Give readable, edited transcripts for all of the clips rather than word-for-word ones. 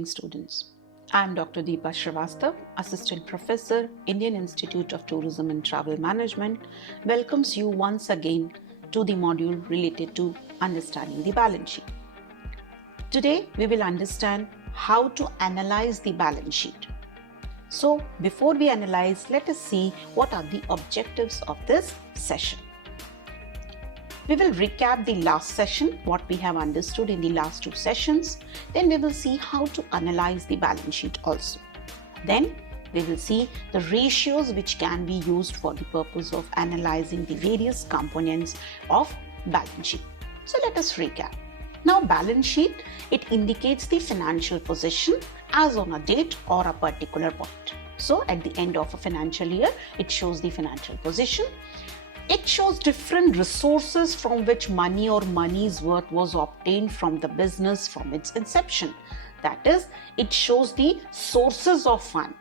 evening, students. I am Dr. Deepa Srivastav, Assistant Professor, Indian Institute of Tourism and Travel Management, welcomes you once again to the module related to understanding the balance sheet. Today, we will understand how to analyze the balance sheet. So, before we analyze, let us see what are the objectives of this session. We will recap the last session, what we have understood in the last two sessions. Then we will see how to analyze the balance sheet also. Then we will see the ratios which can be used for the purpose of analyzing the various components of balance sheet. So let us recap. Now, balance sheet, it indicates the financial position as on a date or a particular point. So at the end of a financial year, it shows the financial position. It shows different resources from which money or money's worth was obtained from the business from its inception. That is, it shows the sources of fund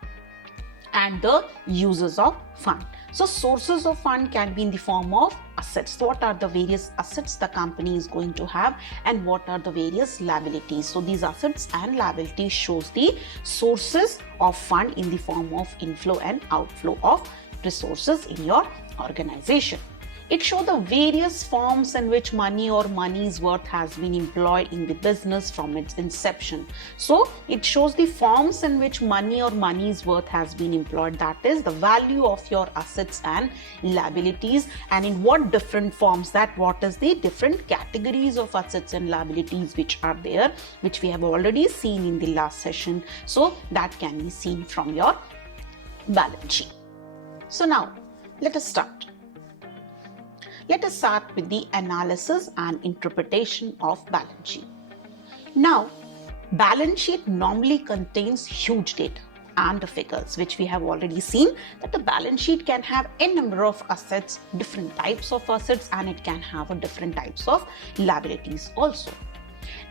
and the uses of fund. So sources of fund can be in the form of assets. What are the various assets the company is going to have and what are the various liabilities? So these assets and liabilities shows the sources of fund in the form of inflow and outflow of resources in your organization. It shows the various forms in which money or money's worth has been employed in the business from its inception. So it shows the forms in which money or money's worth has been employed, that is the value of your assets and liabilities, and in what different forms, that what is the different categories of assets and liabilities which are there, which we have already seen in the last session. So that can be seen from your balance sheet. So now let us start. Let us start with the analysis and interpretation of balance sheet. Now, balance sheet normally contains huge data and the figures, which we have already seen that the balance sheet can have a number of assets, different types of assets, and it can have a different types of liabilities also.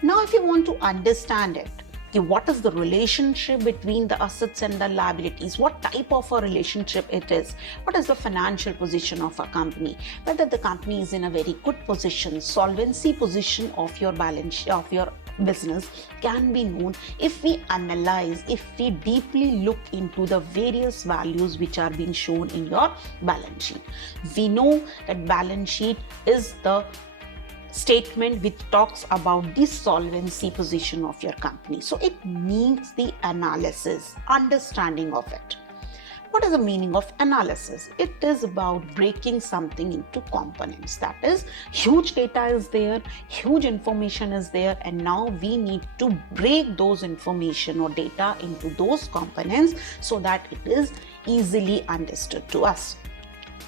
Now, if you want to understand it, what is the relationship between the assets and the liabilities? What type of a relationship it is? What is the financial position of a company? Whether the company is in a very good position, solvency position of your balance sheet, of your business can be known if we analyze, if we deeply look into the various values which are being shown in your balance sheet. We know that balance sheet is the statement which talks about the solvency position of your company. So it needs the analysis, understanding of it. What is the meaning of analysis? It is about breaking something into components. That is, huge data is there, huge information is there, and now we need to break those information or data into those components so that it is easily understood to us.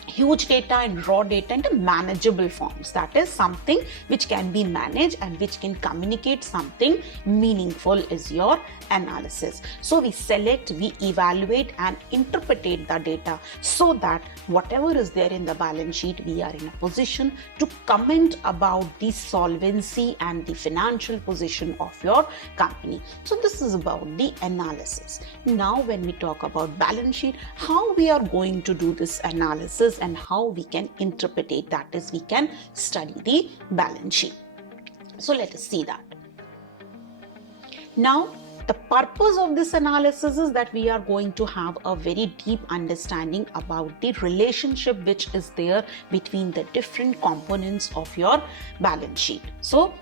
Huge data and raw data into manageable forms. That is something which can be managed and which can communicate something meaningful is your analysis. So we select, we evaluate and interpret the data so that whatever is there in the balance sheet, we are in a position to comment about the solvency and the financial position of your company. So this is about the analysis. Now when we talk about balance sheet, how we are going to do this analysis and how we can interpret it, that is, we can study the balance sheet. So let us see that. Now, the purpose of this analysis is that we are going to have a very deep understanding about the relationship which is there between the different components of your balance sheet. So,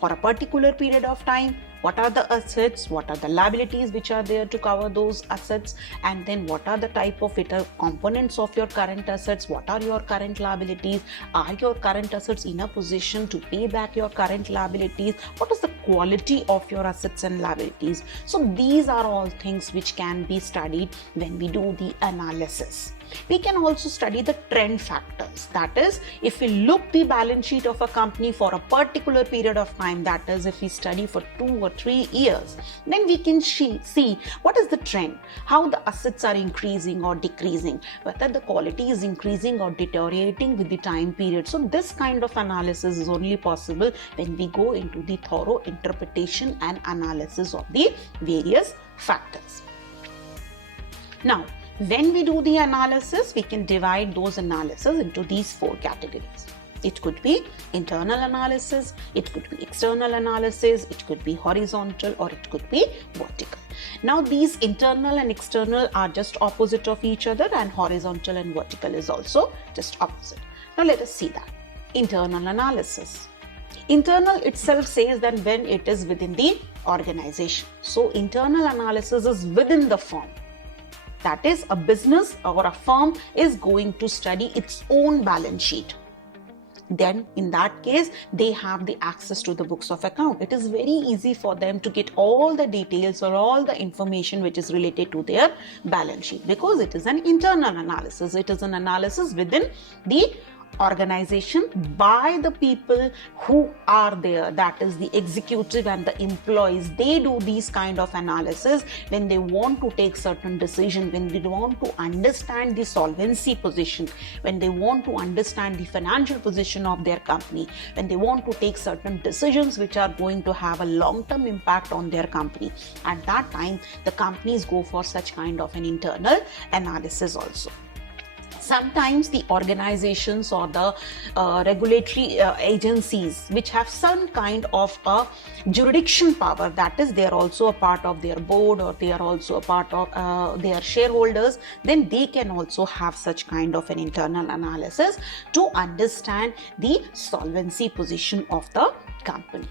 for a particular period of time, what are the assets, what are the liabilities which are there to cover those assets, and then what are the type of components of your current assets, what are your current liabilities, are your current assets in a position to pay back your current liabilities, what is the quality of your assets and liabilities. So these are all things which can be studied when we do the analysis. We can also study the trend factors. That is, if we look the balance sheet of a company for a particular period of time, that is, if we study for 2 or 3 years, then we can see what is the trend, how the assets are increasing or decreasing, whether the quality is increasing or deteriorating with the time period. So this kind of analysis is only possible when we go into the thorough interpretation and analysis of the various factors. Now, when we do the analysis, we can divide those analysis into these 4 categories. It could be internal analysis, it could be external analysis, it could be horizontal, or it could be vertical. Now these internal and external are just opposite of each other, and horizontal and vertical is also just opposite. Now let us see that. Internal analysis. Internal itself says that when it is within the organization. So internal analysis is within the firm. That is, a business or a firm is going to study its own balance sheet. Then in that case, they have the access to the books of account. It is very easy for them to get all the details or all the information which is related to their balance sheet, because it is an internal analysis. It is an analysis within the organization by the people who are there, that is the executive and the employees. They do these kind of analysis when they want to take certain decision, when they want to understand the solvency position, when they want to understand the financial position of their company, when they want to take certain decisions which are going to have a long-term impact on their company. At that time, the companies go for such kind of an internal analysis also. Sometimes the organizations or the regulatory agencies which have some kind of a jurisdiction power, that is, they are also a part of their board or they are also a part of their shareholders, then they can also have such kind of an internal analysis to understand the solvency position of the company.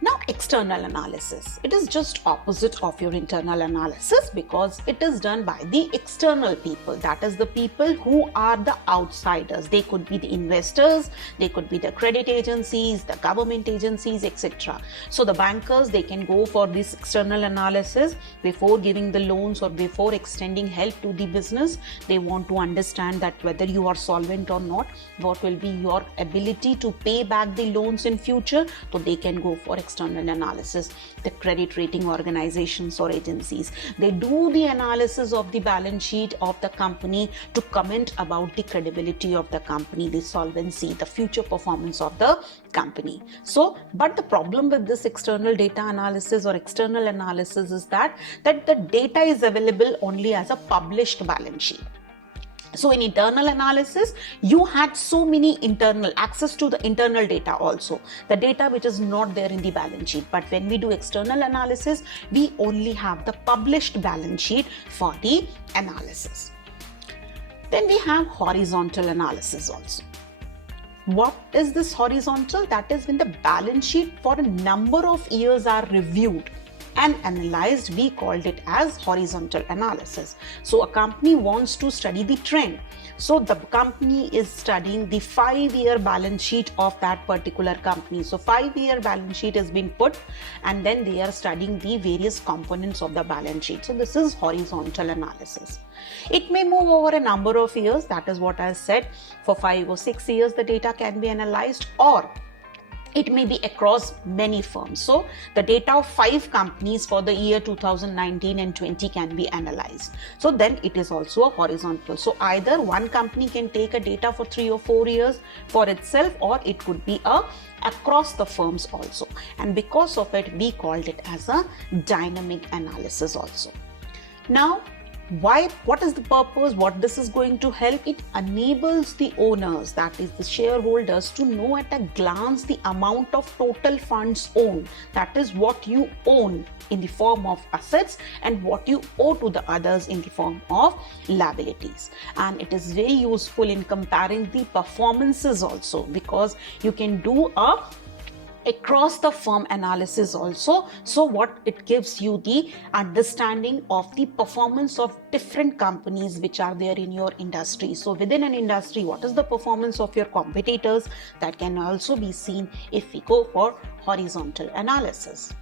Now, external analysis. It is just opposite of your internal analysis because it is done by the external people. That is the people who are the outsiders. They could be the investors, they could be the credit agencies, the government agencies, etc. So the bankers, they can go for this external analysis before giving the loans or before extending help to the business. They want to understand that whether you are solvent or not, what will be your ability to pay back the loans in future. So they can go for external analysis. The credit rating organizations or agencies, they do the analysis of the balance sheet of the company to comment about the credibility of the company, the solvency, the future performance of the company. So, but the problem with this external data analysis or external analysis is that the data is available only as a published balance sheet. So in internal analysis, you had so many internal access to the internal data also, the data which is not there in the balance sheet. But when we do external analysis, we only have the published balance sheet for the analysis. Then we have horizontal analysis also. What is this horizontal? That is when the balance sheet for a number of years are reviewed and analyzed. We called it as horizontal analysis. So a company wants to study the trend. So the company is studying the 5-year balance sheet of that particular company. So 5-year balance sheet has been put, and then they are studying the various components of the balance sheet. So this is horizontal analysis. It may move over a number of years. That is what I said. For 5 or 6 years, the data can be analyzed, or it may be across many firms. So the data of 5 companies for the year 2019 and 20 can be analyzed. So then it is also a horizontal. So either one company can take a data for 3 or 4 years for itself, or it could be across the firms also. And because of it, we called it as a dynamic analysis also. Now, what is the purpose? What this is going to help? It enables the owners, that is the shareholders, to know at a glance the amount of total funds owned. That is what you own in the form of assets and what you owe to the others in the form of liabilities. And it is very useful in comparing the performances also, because you can do across the firm analysis also. So what it gives you the understanding of the performance of different companies which are there in your industry. So within an industry, what is the performance of your competitors? That can also be seen if we go for horizontal analysis.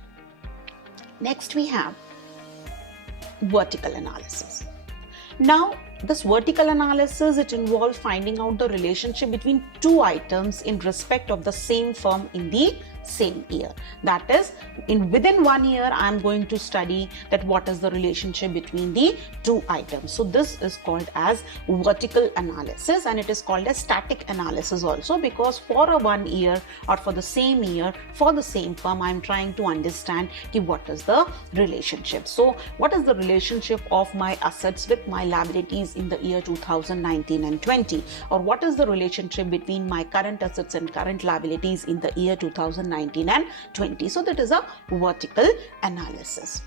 Next we have vertical analysis. Now this vertical analysis, it involves finding out the relationship between 2 items in respect of the same firm in the same year. That is, within 1 year, I'm going to study that what is the relationship between the two items. So this is called as vertical analysis, and it is called as static analysis also, because for a 1 year or for the same year, for the same firm, I'm trying to understand what is the relationship. So what is the relationship of my assets with my liabilities in the year 2019 and 20, or what is the relationship between my current assets and current liabilities in the year 2019 and 20. So that is a vertical analysis.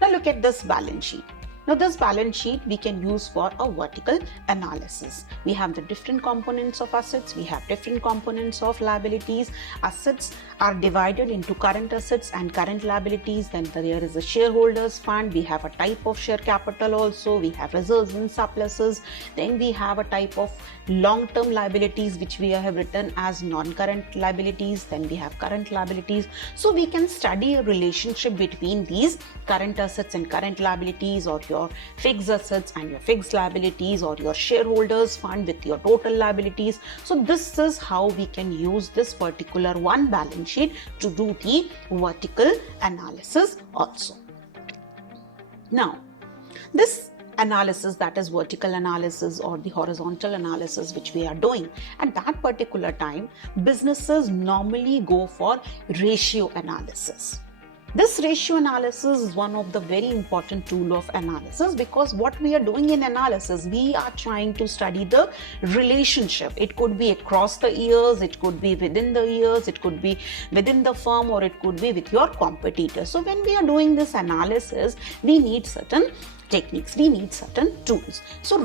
Now look at this balance sheet. Now this balance sheet we can use for a vertical analysis. We have the different components of assets, we have different components of liabilities. Assets are divided into current assets and current liabilities. Then there is a shareholders fund. We have a type of share capital also. We have reserves and surpluses. Then we have a type of long-term liabilities which we have written as non-current liabilities. Then we have current liabilities. So we can study a relationship between these current assets and current liabilities, or your fixed assets and your fixed liabilities, or your shareholders fund with your total liabilities. So this is how we can use this particular one balance sheet to do the vertical analysis also. Now, this analysis, that is vertical analysis or the horizontal analysis which we are doing, at that particular time, businesses normally go for ratio analysis. This ratio analysis is one of the very important tool of analysis, because what we are doing in analysis, we are trying to study the relationship. It could be across the years, it could be within the years, it could be within the firm, or it could be with your competitors. So when we are doing this analysis, we need certain techniques, we need certain tools. So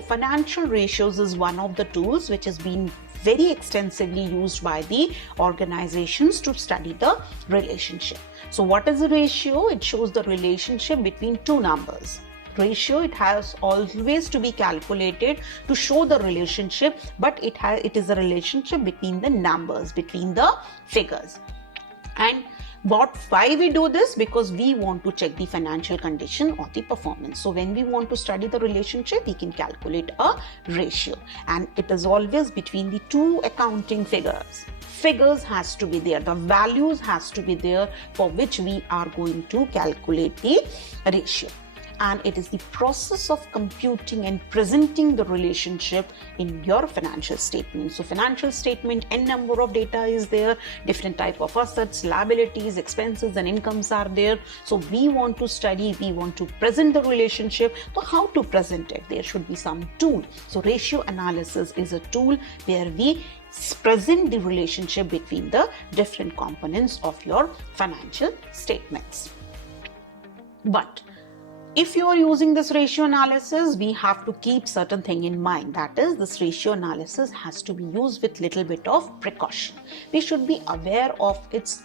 financial ratios is one of the tools which has been very extensively used by the organizations to study the relationship. So what is a ratio? It shows the relationship between two numbers. Ratio, it has always to be calculated to show the relationship, but it is a relationship between the numbers, between the figures. And why we do this? Because we want to check the financial condition or the performance. So when we want to study the relationship, we can calculate a ratio, and it is always between the two accounting figures. Figures has to be there, the values has to be there for which we are going to calculate the ratio. And it is the process of computing and presenting the relationship in your financial statement. So financial statement, n number of data is there, different type of assets, liabilities, expenses and incomes are there. So we want to study, we want to present the relationship. So how to present it? There should be some tool. So ratio analysis is a tool where we present the relationship between the different components of your financial statements. But if you are using this ratio analysis, we have to keep certain thing in mind. That is, this ratio analysis has to be used with little bit of precaution. We should be aware of its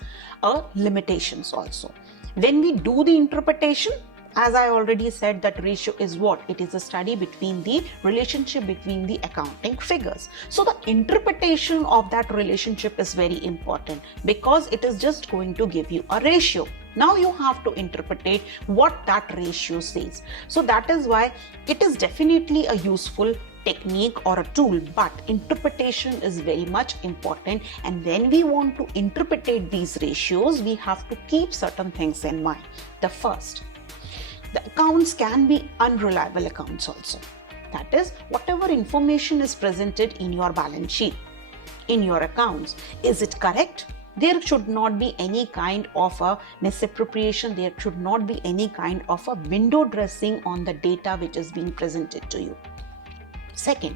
limitations also. When we do the interpretation, as I already said, that ratio is what? It is a study between the relationship between the accounting figures. So the interpretation of that relationship is very important, because it is just going to give you a ratio. Now you have to interpret what that ratio says. So that is why it is definitely a useful technique or a tool, but interpretation is very much important. And when we want to interpret these ratios, we have to keep certain things in mind. The first, the accounts can be unreliable accounts also. That is, whatever information is presented in your balance sheet, in your accounts, is it correct? There should not be any kind of a misappropriation. There should not be any kind of a window dressing on the data which is being presented to you. Second,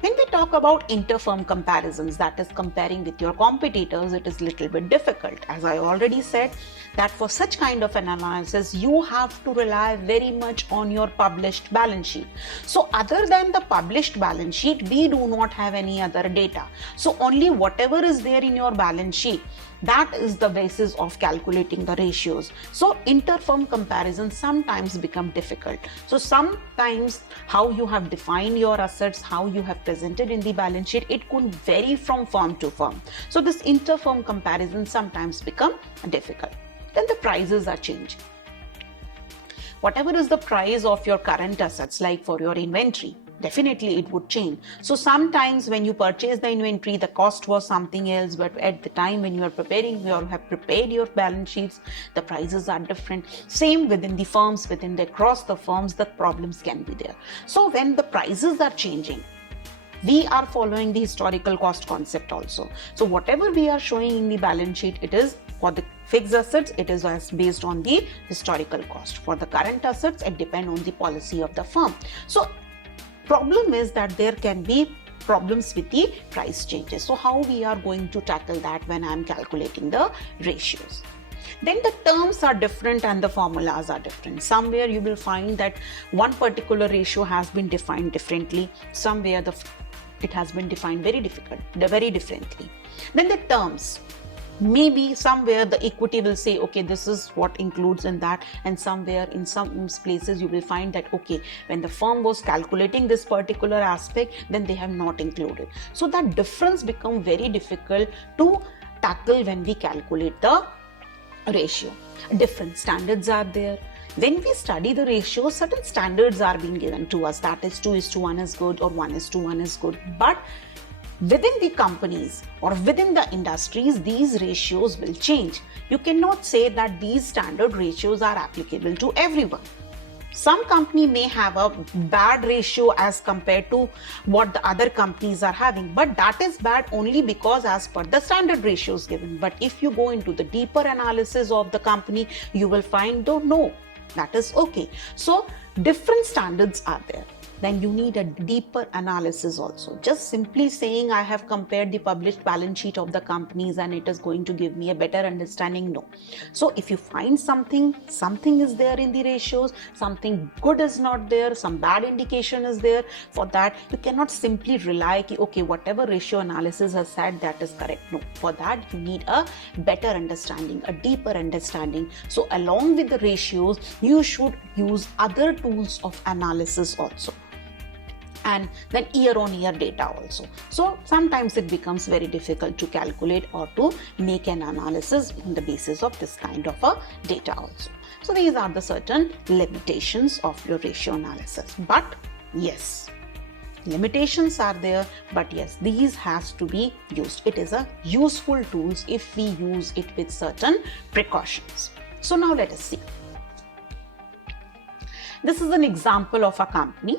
when we talk about inter-firm comparisons, that is comparing with your competitors, it is a little bit difficult. As I already said, that for such kind of an analysis, you have to rely very much on your published balance sheet. So other than the published balance sheet, we do not have any other data. So only whatever is there in your balance sheet, that is the basis of calculating the ratios. So inter-firm comparisons sometimes become difficult. So sometimes how you have defined your assets, how you have presented in the balance sheet, it could vary from firm to firm. So this inter-firm comparison sometimes become difficult. Then the prices are changing. Whatever is the price of your current assets, like for your inventory, definitely it would change. So sometimes when you purchase the inventory, the cost was something else, but at the time when you are preparing, you have prepared your balance sheets, the prices are different. Same within the firms, across the firms, the problems can be there. So when the prices are changing, we are following the historical cost concept also. So whatever we are showing in the balance sheet, it is for the fixed assets, it is as based on the historical cost. For the current assets, it depends on the policy of the firm. So problem is that there can be problems with the price changes. So how we are going to tackle that when I am calculating the ratios? Then the terms are different and the formulas are different. Somewhere you will find that one particular ratio has been defined differently. Somewhere it has been defined very differently. Then the terms. Maybe somewhere the equity will say, okay, this is what includes in that, and somewhere in some places you will find that, okay, when the firm was calculating this particular aspect, then they have not included. So that difference becomes very difficult to tackle when we calculate the ratio. Different standards are there. When we study the ratio, certain standards are being given to us, that is 2:1 is good or 1:1 is good. But within the companies or within the industries, these ratios will change. You cannot say that these standard ratios are applicable to everyone. Some company may have a bad ratio as compared to what the other companies are having, but that is bad only because as per the standard ratios given. But if you go into the deeper analysis of the company, you will find, no, that is okay. So different standards are there. Then you need a deeper analysis also. Just simply saying I have compared the published balance sheet of the companies and it is going to give me a better understanding, no. So if you find something is there in the ratios, something good is not there, some bad indication is there, for that you cannot simply rely, okay, whatever ratio analysis has said, that is correct. No, for that you need a better understanding, a deeper understanding. So along with the ratios, you should use other tools of analysis also. And then year-on-year data also. So sometimes it becomes very difficult to calculate or to make an analysis on the basis of this kind of a data also. So these are the certain limitations of your ratio analysis. But yes, limitations are there, but yes, these has to be used. It is a useful tool if we use it with certain precautions. So now let us see. This is an example of a company.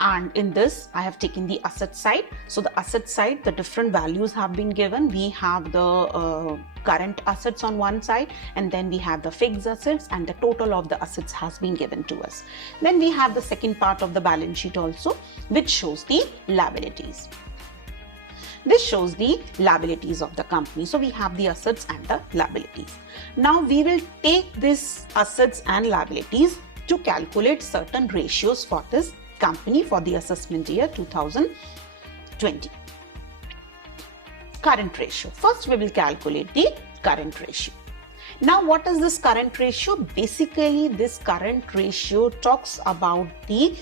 And in this, I have taken the asset side. So the asset side, the different values have been given. We have the current assets on one side, and then we have the fixed assets, and the total of the assets has been given to us. Then we have the second part of the balance sheet also, which shows the liabilities. This shows the liabilities of the company. So we have the assets and the liabilities. Now we will take these assets and liabilities to calculate certain ratios for this company for the assessment year 2020. Current ratio. First we will calculate the current ratio. Now what is this current ratio? Basically this current ratio talks about the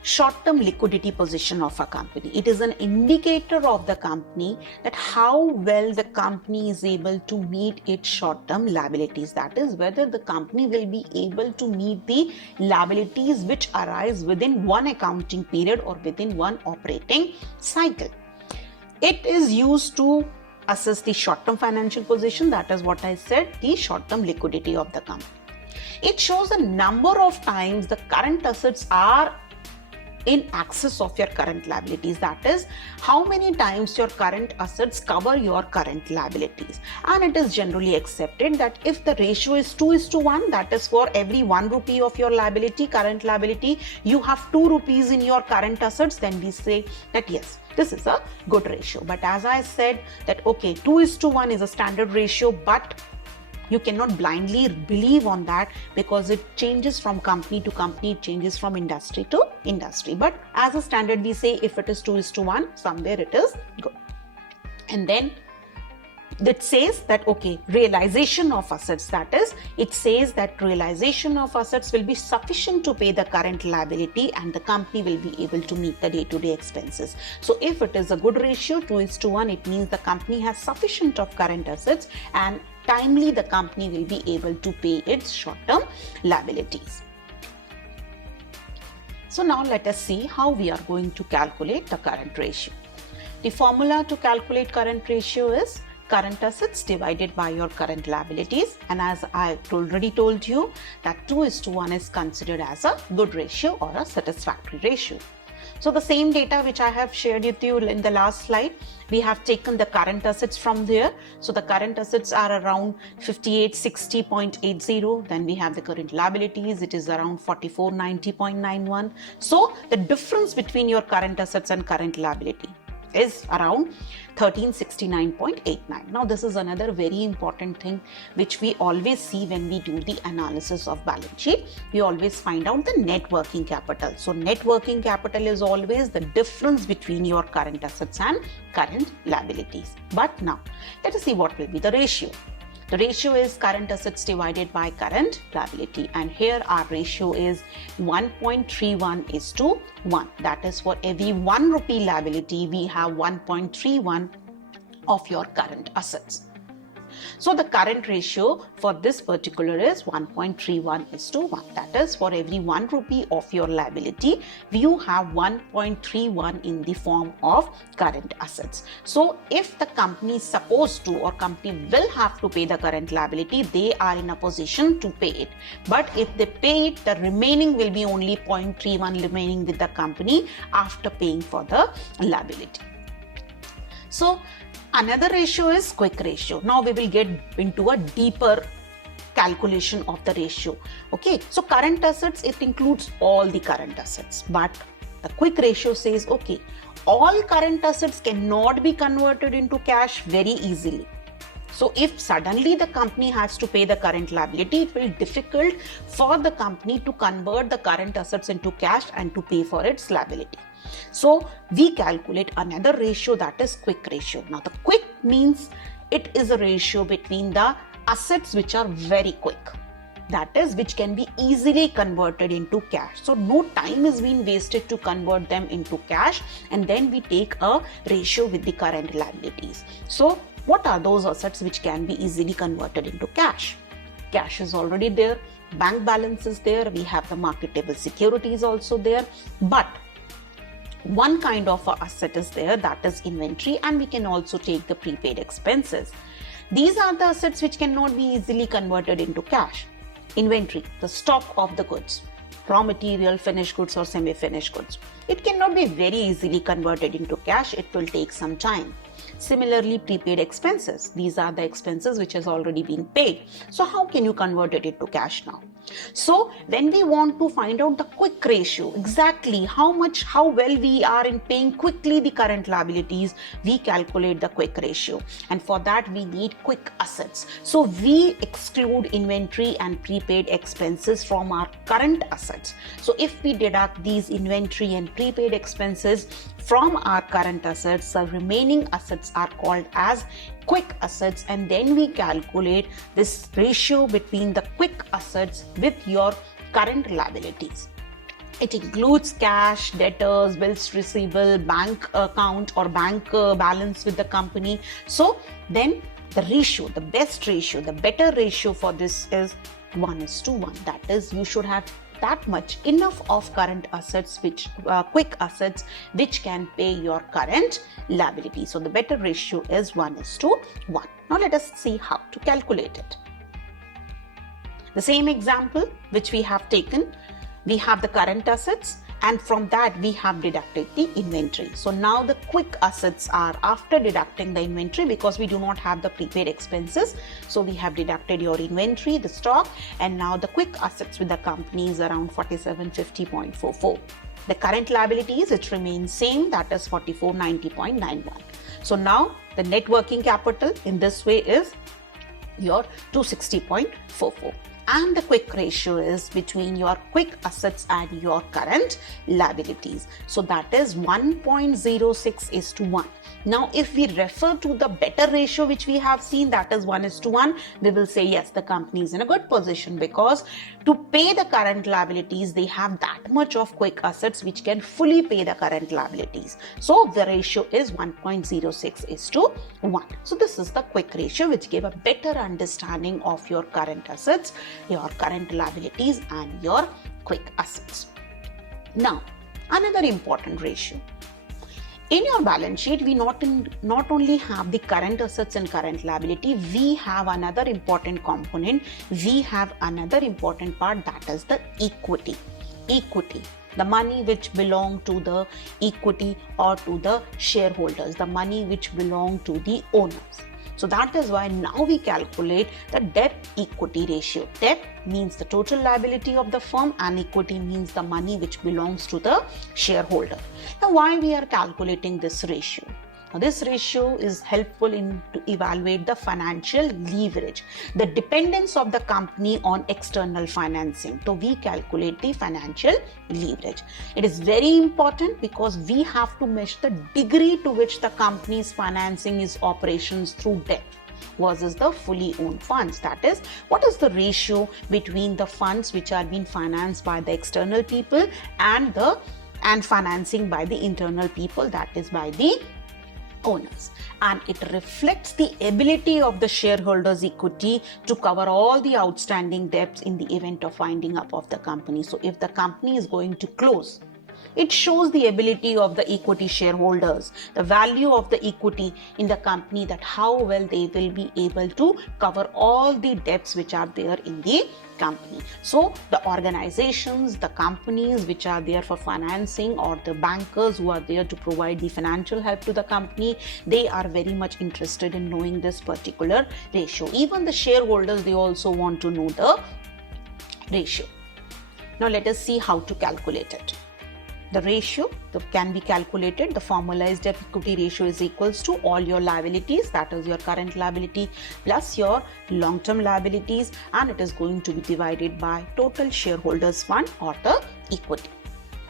short-term liquidity position of a company. It is an indicator of the company that how well the company is able to meet its short-term liabilities. That is whether the company will be able to meet the liabilities which arise within one accounting period or within one operating cycle. It is used to assess the short-term financial position. That is what I said, the short-term liquidity of the company. It shows a number of times the current assets are in excess of your current liabilities. That is how many times your current assets cover your current liabilities. And it is generally accepted that if the ratio is 2:1, that is for every 1 rupee of your liability, current liability, you have 2 rupees in your current assets, then we say that yes, this is a good ratio. But as I said that okay, 2:1 is a standard ratio, but you cannot blindly believe on that because it changes from company to company, it changes from industry to industry. But as a standard, we say if it is 2:1, somewhere it is good. And then it says that okay, realization of assets, that is, it says that realization of assets will be sufficient to pay the current liability and the company will be able to meet the day-to-day expenses. So if it is a good ratio, 2:1, it means the company has sufficient of current assets and timely the company will be able to pay its short-term liabilities. So now let us see how we are going to calculate the current ratio. The formula to calculate current ratio is current assets divided by your current liabilities, and as I already told you that 2:1 is considered as a good ratio or a satisfactory ratio. So the same data which I have shared with you in the last slide, we have taken the current assets from there. So the current assets are around 5860.80. Then we have the current liabilities, it is around 4490.91. So the difference between your current assets and current liability is around 1369.89. Now this is another very important thing which we always see when we do the analysis of balance sheet. We always find out the net working capital. So net working capital is always the difference between your current assets and current liabilities. But now let us see what will be the ratio. The ratio is current assets divided by current liability, and here our ratio is 1.31:1. That is, for every 1 rupee liability, we have 1.31 of your current assets. So the current ratio for this particular is 1.31:1. That is, for every 1 rupee of your liability, you have 1.31 in the form of current assets. So if the company is supposed to, or company will have to pay the current liability, they are in a position to pay it. But if they pay it, the remaining will be only 0.31 remaining with the company after paying for the liability. So another ratio is quick ratio. Now we will get into a deeper calculation of the ratio. Okay, so current assets, it includes all the current assets, but the quick ratio says, okay, all current assets cannot be converted into cash very easily. So if suddenly the company has to pay the current liability, it will be difficult for the company to convert the current assets into cash and to pay for its liability. So we calculate another ratio, that is quick ratio. Now the quick means it is a ratio between the assets which are very quick, that is, which can be easily converted into cash. So no time is being wasted to convert them into cash, and then we take a ratio with the current liabilities. So what are those assets which can be easily converted into cash? Cash is already there, bank balance is there, we have the marketable securities also there, but one kind of asset is there, that is inventory, and we can also take the prepaid expenses. These are the assets which cannot be easily converted into cash. Inventory, the stock of the goods, raw material, finished goods or semi-finished goods. It cannot be very easily converted into cash, it will take some time. Similarly, prepaid expenses, these are the expenses which has already been paid. So how can you convert it into cash now? So when we want to find out the quick ratio, exactly how well we are in paying quickly the current liabilities, we calculate the quick ratio, and for that we need quick assets. So we exclude inventory and prepaid expenses from our current assets. So if we deduct these inventory and prepaid expenses from our current assets, the remaining assets are called as quick assets, and then we calculate this ratio between the quick assets with your current liabilities. It includes cash, debtors, bills receivable, bank account or bank balance with the company. So then the ratio, the best ratio, the better ratio for this is 1:1. That is, you should have that much enough of current assets, which quick assets, which can pay your current liability. So the better ratio is 1:1. Now let us see how to calculate it. The same example which we have taken, we have the current assets, and from that we have deducted the inventory. So now the quick assets are after deducting the inventory, because we do not have the prepaid expenses. So we have deducted your inventory, the stock, and now the quick assets with the company is around 4750.44. The current liabilities, it remains same, that is 4490.91. So now the net working capital in this way is your 260.44. And the quick ratio is between your quick assets and your current liabilities. So that is 1.06:1. Now, if we refer to the better ratio which we have seen, that is 1:1, we will say yes, the company is in a good position, because to pay the current liabilities, they have that much of quick assets which can fully pay the current liabilities. So the ratio is 1.06:1. So this is the quick ratio, which gave a better understanding of your current assets, your current liabilities and your quick assets. Now, another important ratio. In your balance sheet, we not only have the current assets and current liability, we have another important component. We have another important part, that is the equity. Equity, the money which belong to the equity or to the shareholders, the money which belong to the owners. So that is why now we calculate the debt equity ratio. Debt means the total liability of the firm and equity means the money which belongs to the shareholder. Now why we are calculating this ratio? Now, this ratio is helpful to evaluate the financial leverage, the dependence of the company on external financing. So we calculate the financial leverage. It is very important because we have to measure the degree to which the company is financing its operations through debt versus the fully owned funds. That is, what is the ratio between the funds which are being financed by the external people and financing by the internal people, that is by the owners. And it reflects the ability of the shareholders' equity to cover all the outstanding debts in the event of winding up of the company. So if the company is going to close, it shows the ability of the equity shareholders, the value of the equity in the company, that how well they will be able to cover all the debts which are there in the company. So the organizations, the companies which are there for financing, or the bankers who are there to provide the financial help to the company, they are very much interested in knowing this particular ratio. Even the shareholders, they also want to know the ratio. Now let us see how to calculate it. The ratio that can be calculated, the formalized debt equity ratio is equals to all your liabilities, that is your current liability plus your long-term liabilities, and it is going to be divided by total shareholders fund or the equity.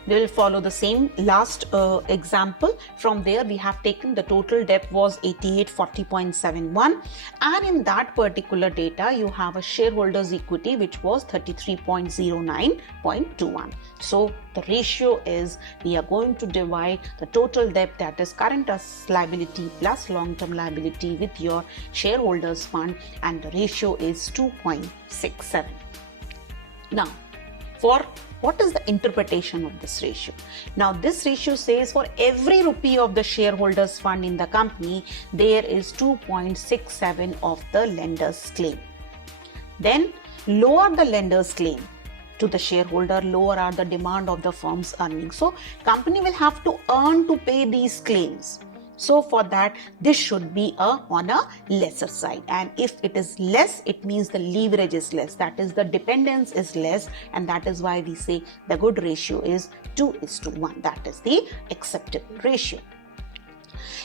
We will follow the same last example. From there we have taken the total debt was 8840.71, and in that particular data you have a shareholders equity which was 33.09.21. So the ratio is, we are going to divide the total debt, that is current liability plus long-term liability, with your shareholders fund, and the ratio is 2.67. Now, for what is the interpretation of this ratio? Now this ratio says for every rupee of the shareholders fund in the company, there is 2.67 of the lender's claim. Then lower the lender's claim to the shareholder, lower are the demand of the firm's earnings. So company will have to earn to pay these claims. So for that, this should be on a lesser side. And if it is less, it means the leverage is less. That is, the dependence is less. And that is why we say the good ratio is 2:1. That is the acceptable ratio.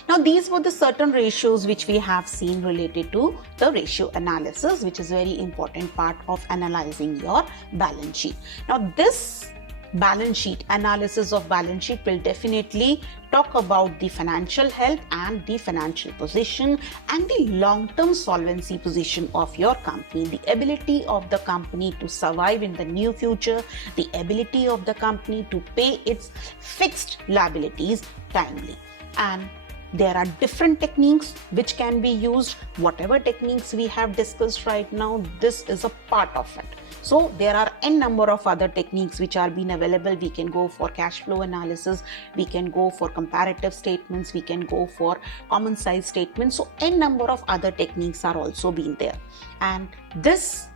Now, these were the certain ratios which we have seen related to the ratio analysis, which is a very important part of analyzing your balance sheet. Now, this balance sheet analysis of balance sheet will definitely talk about the financial health and the financial position and the long-term solvency position of your company, the ability of the company to survive in the near future, the ability of the company to pay its fixed liabilities timely. And there are different techniques which can be used. Whatever techniques we have discussed right now, this is a part of it. So there are n number of other techniques which are being available. We can go for cash flow analysis, we can go for comparative statements, we can go for common size statements. So n number of other techniques are also being there. And this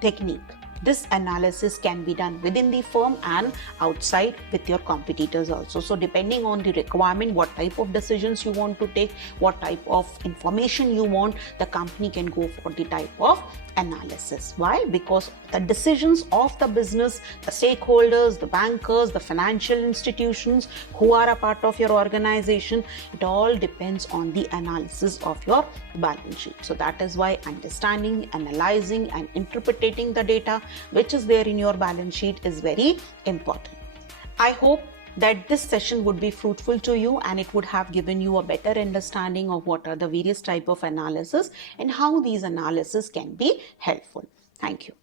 technique, this analysis can be done within the firm and outside with your competitors also. So depending on the requirement, what type of decisions you want to take, what type of information you want, the company can go for the type of analysis. Why? Because the decisions of the business, the stakeholders, the bankers, the financial institutions who are a part of your organization, it all depends on the analysis of your balance sheet. So that is why understanding, analyzing and interpreting the data which is there in your balance sheet is very important. I hope that this session would be fruitful to you and it would have given you a better understanding of what are the various type of analysis and how these analysis can be helpful. Thank you.